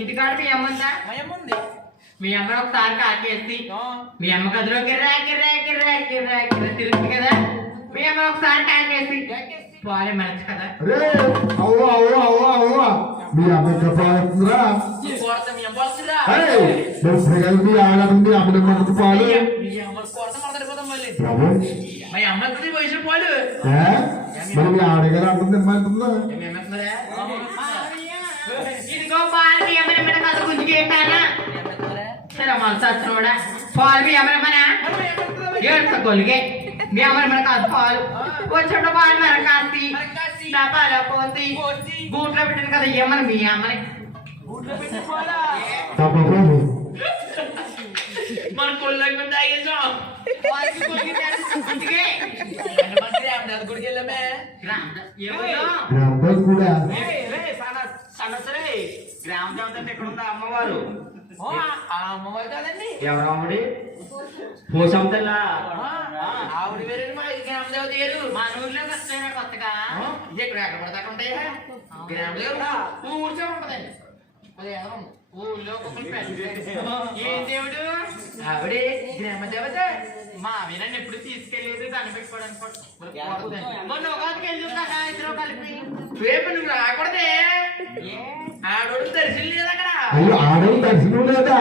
ఇంటికాడ మీ అమ్మ ఉందా? భయముంది మీ అమ్మని ఒకసారి కాకేసి. మీ అమ్మ గదిలో గిర్రా గిర్రా గిర్రా గిర్రా గిర్రా తిరుగుతుంది కదా. మీ అమ్మ ఒకసారి కాకేసి. పాలే మనసు కదా. అవ్వ అవ్వ అవ్వ అవ్వ. మీ అమ్మ కొడత మీ అమ్మ మనకు పాలు అమ్మ అమ్మ? మరి ఆడగారు అంటుంది అమ్మ? ఇదిగో పాలు మీ అమ్మని మన కథ గుంజుకేటానా సరే మనసు వచ్చినోడా పాలు మీ అమ్మని మన ఏడుత కొలిగే మీ అమ్మని మన కాదు పాలు. వచ్చేట పాలు మన కాసి డబ్బాలో పోసి గూట్లో పెట్టిన కదా ఏమని మీ అమ్మని? మన ముందు తాగేసాం. గుడికి వెళ్ళామే కూడా సనసరే. గ్రామ దేవత అంటే ఇక్కడ ఉందా అమ్మవారు అమ్మవారు కాదండి. ఎవరు అమ్మడి? పోసంతల్లా ఆవిడ వేరే మా? గ్రామ దేవత గారు. మన ఊర్లో వస్తారా కొత్తగా. ఇక్కడ ఎక్కడ పడతా ఉంటాయా. గ్రామ దేవత ఊరికే ఉంటదండి. అది ఎవరు ఊళ్ళో ఏం దేవుడు ఆవిడే గ్రామ దేవత మా వీరని ఎప్పుడు తీసుకెళ్ళేది దాన్ని పెట్టుకోవడానికి మొన్న ఇద్దరు కలిపి. రేపు నువ్వు రాకూడదే. ఆడోడు దర్శనం లేదు అక్కడ. దర్శనం లేదా?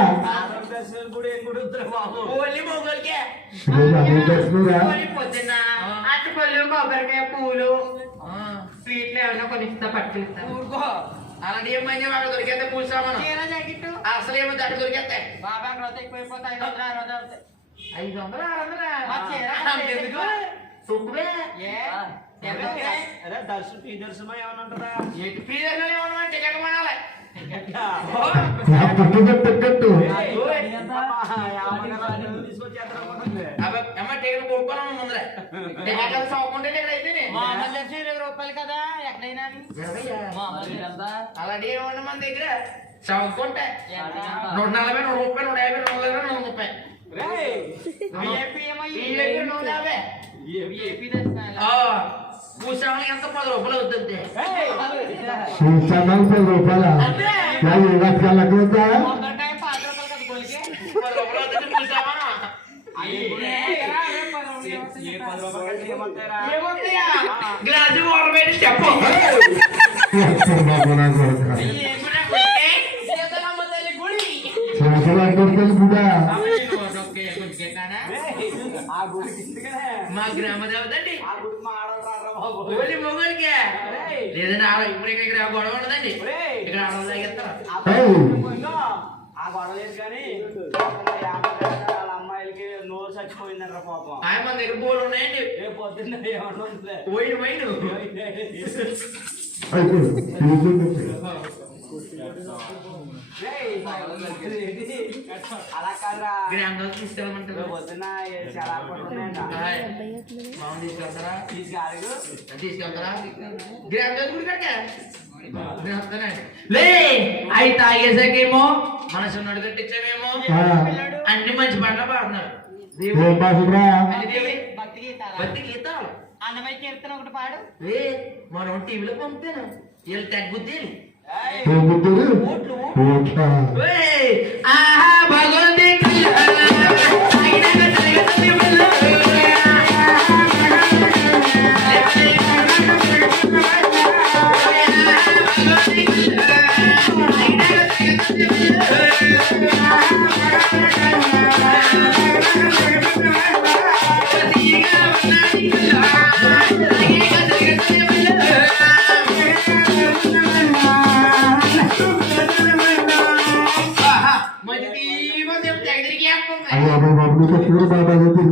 పొద్దున్న. అట్టుపళ్ళు కొబ్బరికాయ పూలు. స్వీట్లు ఏమైనా కొని ఇస్తా పట్టుకుంటా ఊరుకో. అలాంటి ఏం మంచి వాడు దొరికేస్తే జాకెట్ అసలు ఏమో దట్టు దొరికేస్తాయి. బాబా క్రొత్త ఎక్కువైపోతాయి ఐదు వందలు ఆరు వందలు అవుతాయి. ఐదు వందలు ఆరు వందలా? మా చీర అంతెందుకు? తొక్కుడే. ఏ? ఎంత అవుతాయి? ఎటు ఫ్రీ దర్శనం ఏమన్నా టికెట్ కొనాలి పుట్టుకట్టు టికెట్టు అబ్బా, అమ్మ టికెట్ కొనుక్కోవాలి ముందర టికెట్ చౌకుంటే ఇక్కడ అయితే మా అమ్మ తెలిసి ఇరవై రూపాయలు కదా ఎక్కడైనా అలాంటి ఏమన్నా మన దగ్గర. చౌకుంటే నూట నలభై నూట ముప్పై నూట యాభై నూట ఇరవై నూట ముప్పై కూర్చోవాళ్ళకి ఎంత? పది రూపాయలు అవుతుంది. చూసాను పది రూపాయల మా గ్రామ దేవత అండి ఓన్లీ మొగోళ్ళకే లేదంటే ఆడ ఇప్పుడు ఇక్కడ గొడవ ఉండదండి ఇక్కడ ఆడవాళ్ళు తాగేస్తారు ఆ గొడవ లేదు కానీ అమ్మాయిలకి నోరు చచ్చిపోయిందంట పాపం ఆయన మన దగ్గర బోర్డు ఉన్నాయండి ఏ పొద్దున్న ఏమన్నా ఉందిలే. పోయిన పోయిన లే అవి తాగేసాకేమో మనసు ఆ, అన్ని మంచి పంటలు పాడుతున్నారు. భక్తి గీతాలా. అన్నమయ్య కీర్తన ఒకటి పాడు. లే మనం టీవీలో పంపుతాను వీళ్ళు తగ్గుద్దేలు ఏం ఓట్లా! ఆహా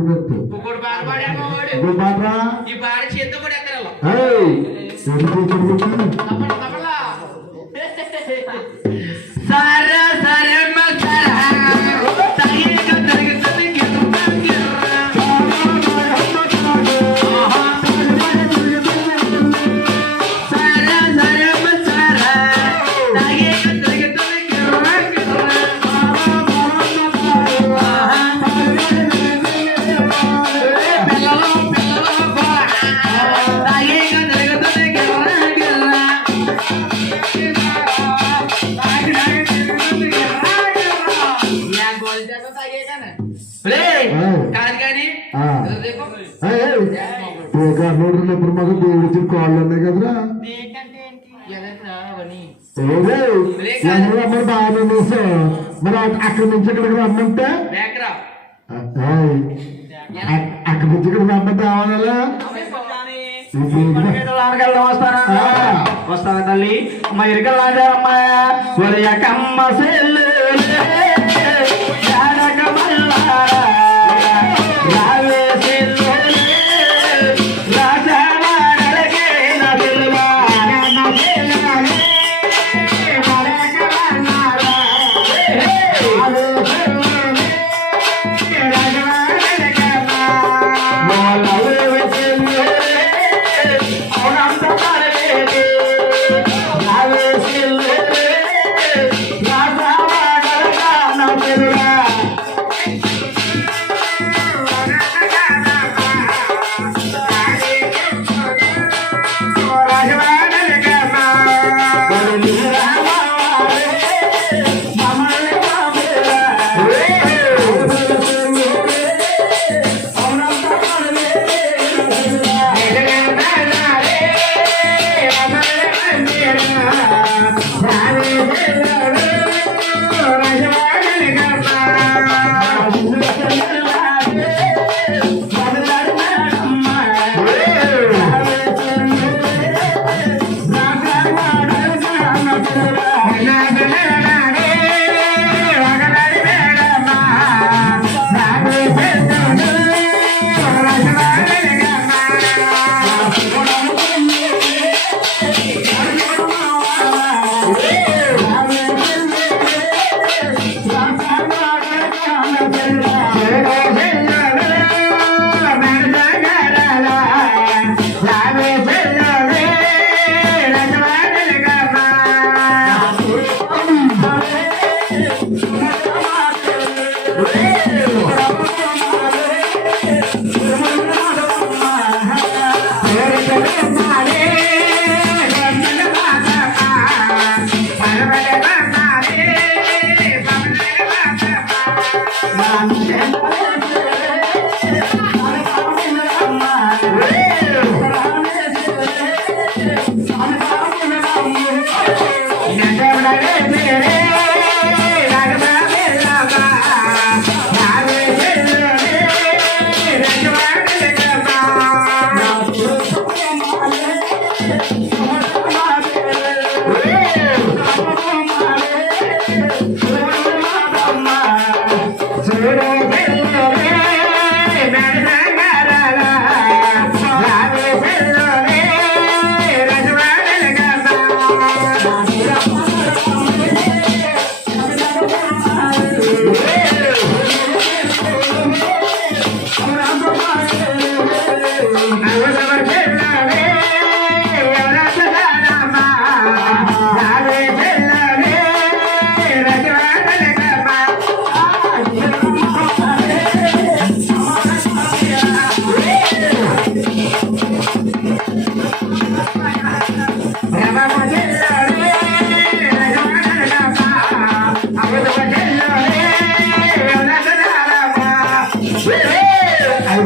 బాధ బాబా ఈ పాట చేత్తో కూడా ఎత్తరాలు నోడ్రు ఎప్పుడు మాకు దేవుడి కాళ్ళు ఉన్నాయి కదరా? రమ్మని బాగా చేసావు మరి అక్కడి నుంచి ఇక్కడికి రమ్మంటే? అక్కడి నుంచి ఇక్కడికి రమ్మంటే రావాలా వస్తావా తల్లి? మా ఇరుకల్లాజమ్మా ఒలయకమ్మ సెల్లు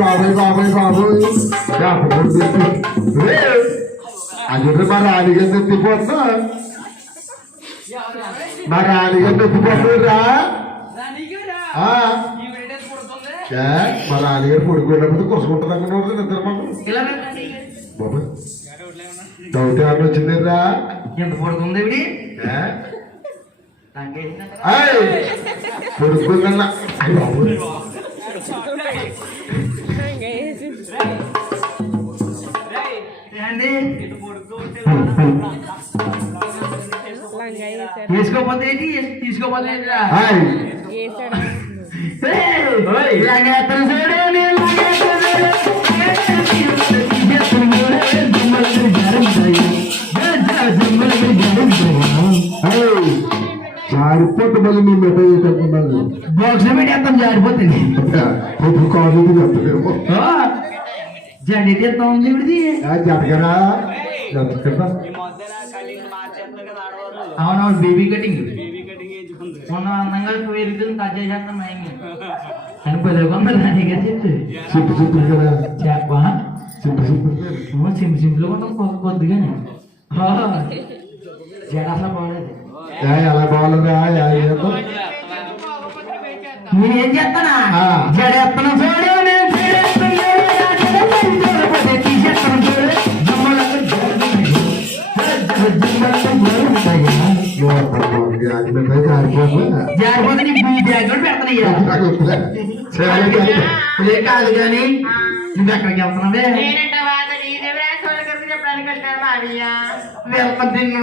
బాబాయ్ బాబాయ్ బాబాయ్ అది మా రాణిగారిని ఎత్తిపోతున్నా మా పుడుతుంది. ఏ, మా రాణిగారు పడుకోలేకపోతే కొసుకుంటుంది అనుకున్నాడు నిద్ర మాకు. బాబాయ్ డౌట్ ఏమన్నా వచ్చిందిరా. ఎంత పడుతుంది ఏయ్, పడుకుందన్నా తీసుకోపోతే ఏంటి? తీసుకోపోతే ఏంటిరా? చూడు. ಜಾರ್ಪಟ್ ಬಲಿ ನಿಮ್ಮ ಬಾಕ್ಸ್ ಬೇಡಿ ಅಂತ ಜಾರ್ಪತ್ತೆ ಅದು ಕಾಲೇಜ್ ಬರ್ತದೆ జడితే తొమ్మిది జడగరా అవునవును బేబీ కటింగ్ మొన్న అందంగా వేరుకుని కట్ చేసేస్తాం చనిపోలేకుండా చెప్తే సింపు సింపుల్ కదా చేప సింపు సింపుల్ సింపు సింపుల్ కూడా కొద్దిగానే జడ అసలు బాగలేదు అలా బాగుందిరా నేనేం చెప్తానా జడేస్తున్నా చూడు నేను